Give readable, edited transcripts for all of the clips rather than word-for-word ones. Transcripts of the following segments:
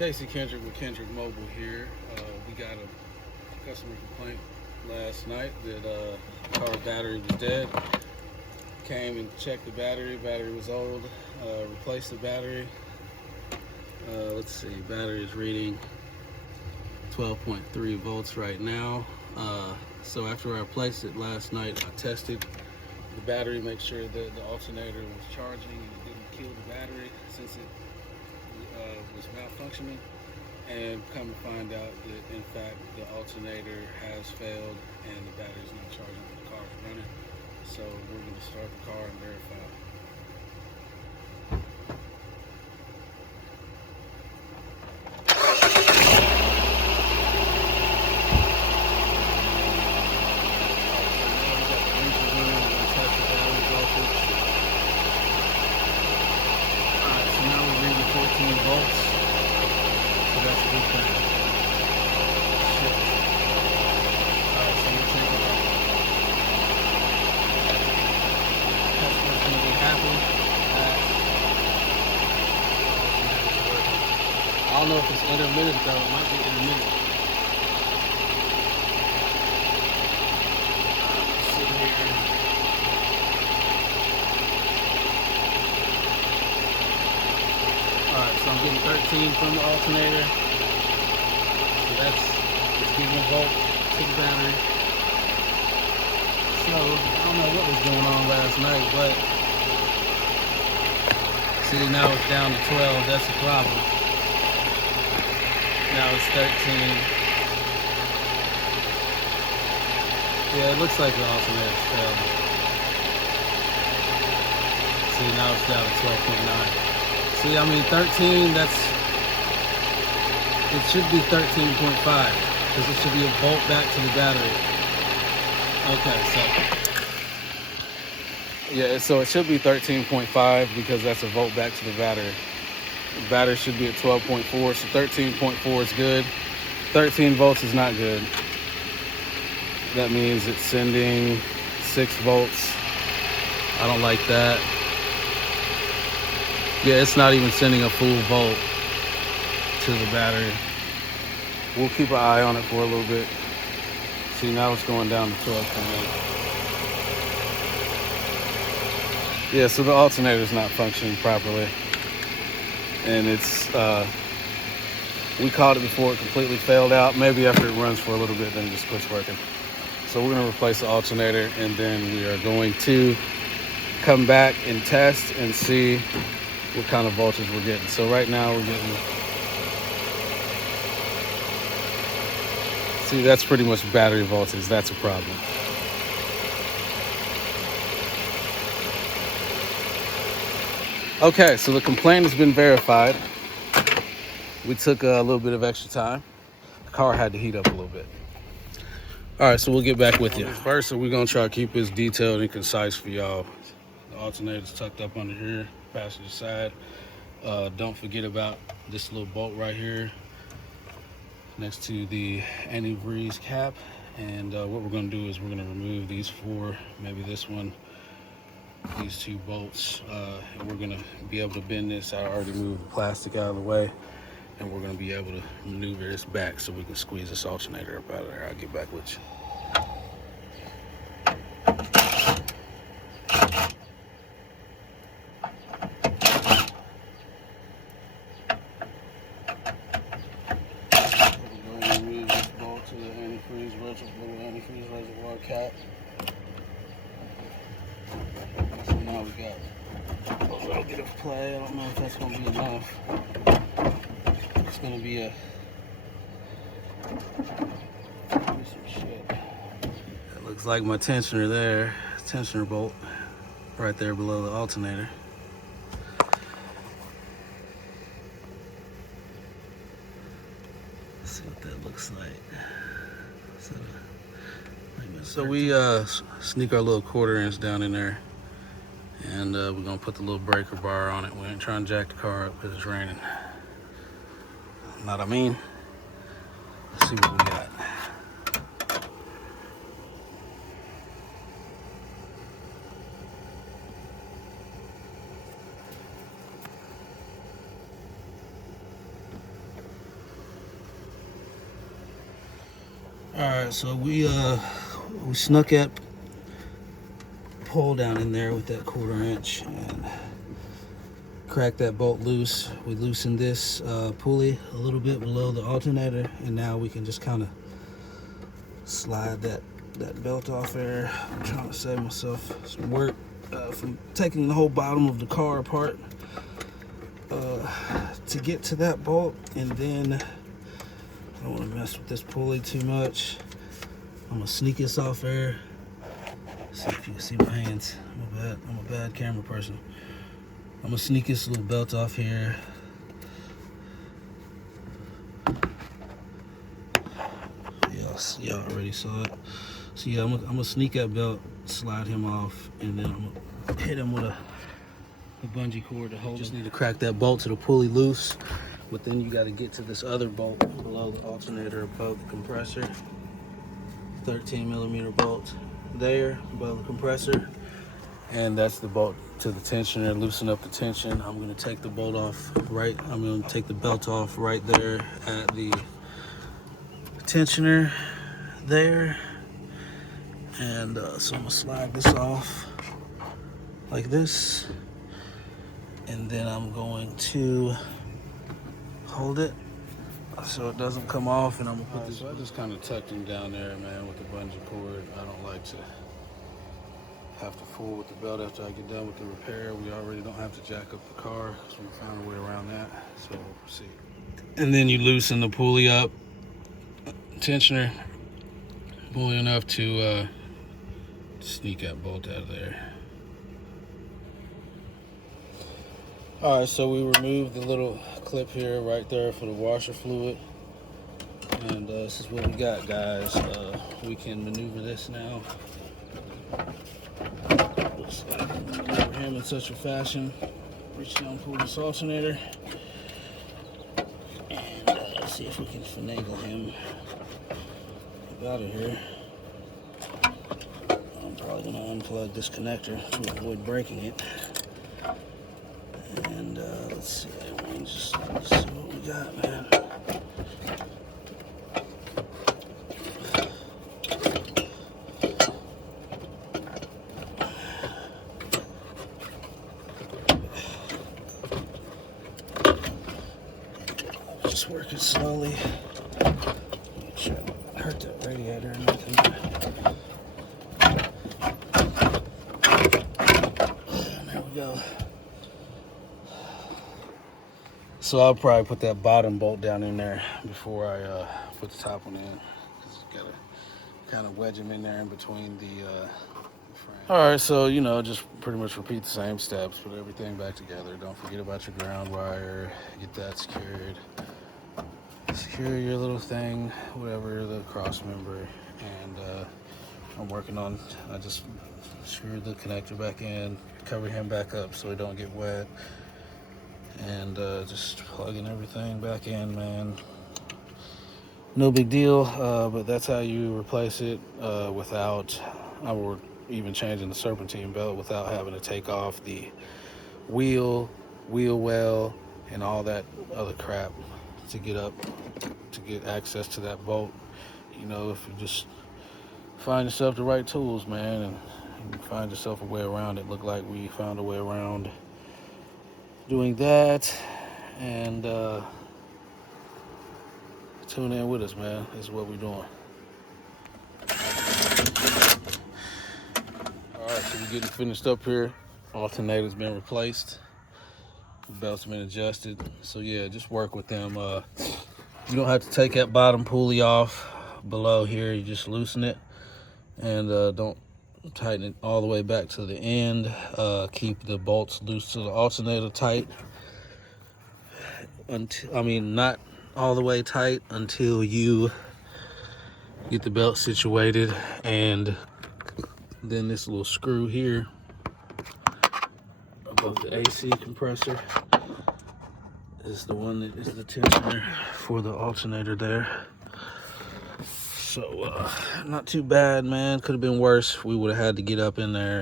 Casey Kendrick with Kendrick Mobile here. We got a customer complaint last night that car battery was dead. Came and checked the battery. Battery was old. Replaced the battery. Let's see. Battery is reading 12.3 volts right now. So after I replaced it last night, I tested the battery, make sure that the alternator was charging and it didn't kill the battery since it was malfunctioning, and come to find out that in fact the alternator has failed and the battery's not charging when the car is running. So we're going to start the car and verify. Volts, so that's a good thing. Shit. Alright, so we'll take it off. Customer's gonna be happy that I don't know if it's intermittent though, it might be intermittent. Sit here. Alright, so I'm getting 13 from the alternator. So that's giving a volt to the battery. So I don't know what was going on last night, but see, now it's down to 12. That's the problem. Now it's 13. Yeah, it looks like the alternator's failed. See, now it's down to 12.9. See, I mean, 13, it should be 13.5, because it should be a volt back to the battery. Okay, so. Yeah, so it should be 13.5 because that's a volt back to the battery. The battery should be at 12.4, so 13.4 is good. 13 volts is not good. That means it's sending 6 volts. I don't like that. Yeah, it's not even sending a full volt to the battery. We'll keep an eye on it for a little bit. See, now it's going down to 12.8. Yeah, so the alternator is not functioning properly. And it's, we caught it before it completely failed out. Maybe after it runs for a little bit, then it just quits working. So we're gonna replace the alternator, and then we are going to come back and test and see what kind of voltage we're getting. So right now we're getting, see, that's pretty much battery voltage. That's a problem. Okay, so the complaint has been verified. We took a little bit of extra time. The car had to heat up a little bit. All right, so we'll get back with you. First, we're gonna try to keep this detailed and concise for y'all. The alternator's tucked up under here, passenger side. Don't forget about this little bolt right here next to the anti-breeze cap. And what we're going to do is we're going to remove these 4, maybe this one, these 2 bolts, and we're going to be able to bend this. I already moved the plastic out of the way, and we're going to be able to maneuver this back so we can squeeze this alternator up out of there. I'll get back with you. Antifreeze reservoir cap. So now we got a little bit of play. I don't know if that's going to be enough. It's going to be some shit. That looks like my tensioner there. Tensioner bolt right there below the alternator. Let's see what that looks like. So we sneak our little 1/4 inch down in there, and we're gonna put the little breaker bar on it. We ain't trying to jack the car up because it's raining. Know what I mean? Let's see what we got. Alright, so we snuck that pole down in there with that 1/4 inch and cracked that bolt loose. We loosened this pulley a little bit below the alternator, and now we can just kind of slide that belt off there. I'm trying to save myself some work from taking the whole bottom of the car apart to get to that bolt. And then I don't want to mess with this pulley too much. I'm gonna sneak this off there. See if you can see my hands. I'm a bad camera person. I'm gonna sneak this little belt off here. Yes, y'all already saw it. So yeah, I'm gonna sneak that belt, slide him off, and then I'm gonna hit him with a bungee cord to hold him. Just need to crack that bolt to the pulley loose, but then you got to get to this other bolt below the alternator above the compressor. 13mm bolt there above the compressor, and that's the bolt to the tensioner. Loosen up the tension. I'm going to take the bolt off right. I'm going to take the belt off right there at the tensioner there, and so I'm going to slide this off like this, and then I'm going to hold it so it doesn't come off, and I'm gonna put this. So I just kind of tucked him down there, man, with the bungee cord. I don't like to have to fool with the belt after I get done with the repair. We already don't have to jack up the car, so we found a way around that. So we'll proceed. And then you loosen the pulley up, tensioner, pulley enough to sneak that bolt out of there. All right, so we removed the little clip here right there for the washer fluid, and this is what we got, guys. We can maneuver this now. Looks like maneuver him in such a fashion. Reach down, pull this alternator, and see if we can finagle him out of here. I'm probably gonna unplug this connector to avoid breaking it. And let's see, just see what we got, man. Just working slowly. Make sure I don't hurt that radiator or nothing. There we go. So I'll probably put that bottom bolt down in there before I put the top one in. Cause you gotta kind of wedge them in there in between the frames. All right, so you know, just pretty much repeat the same steps. Put everything back together. Don't forget about your ground wire. Get that secured. Secure your little thing, whatever, the cross member. And I'm working on. I just screwed the connector back in, cover him back up so he don't get wet. And just plugging everything back in, man. No big deal, but that's how you replace it without, or even changing the serpentine belt without having to take off the wheel well, and all that other crap to get access to that bolt. You know, if you just find yourself the right tools, man, and you find yourself a way around it. Look like we found a way around doing that. And tune in with us, man. This is what we're doing. All right, so we're getting finished up here. Alternator's been replaced, belt's been adjusted. So yeah, just work with them. You don't have to take that bottom pulley off below here. You just loosen it, and don't tighten it all the way back to the end. Keep the bolts loose to the alternator tight. Not all the way tight until you get the belt situated. And then this little screw here above the AC compressor is the one that is the tensioner for the alternator there. So not too bad, man. Could have been worse. We would have had to get up in there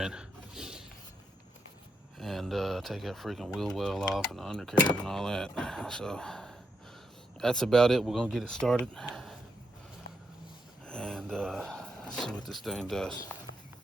and take that freaking wheel well off and the undercarriage and all that. So that's about it. We're gonna get it started. And and see what this thing does.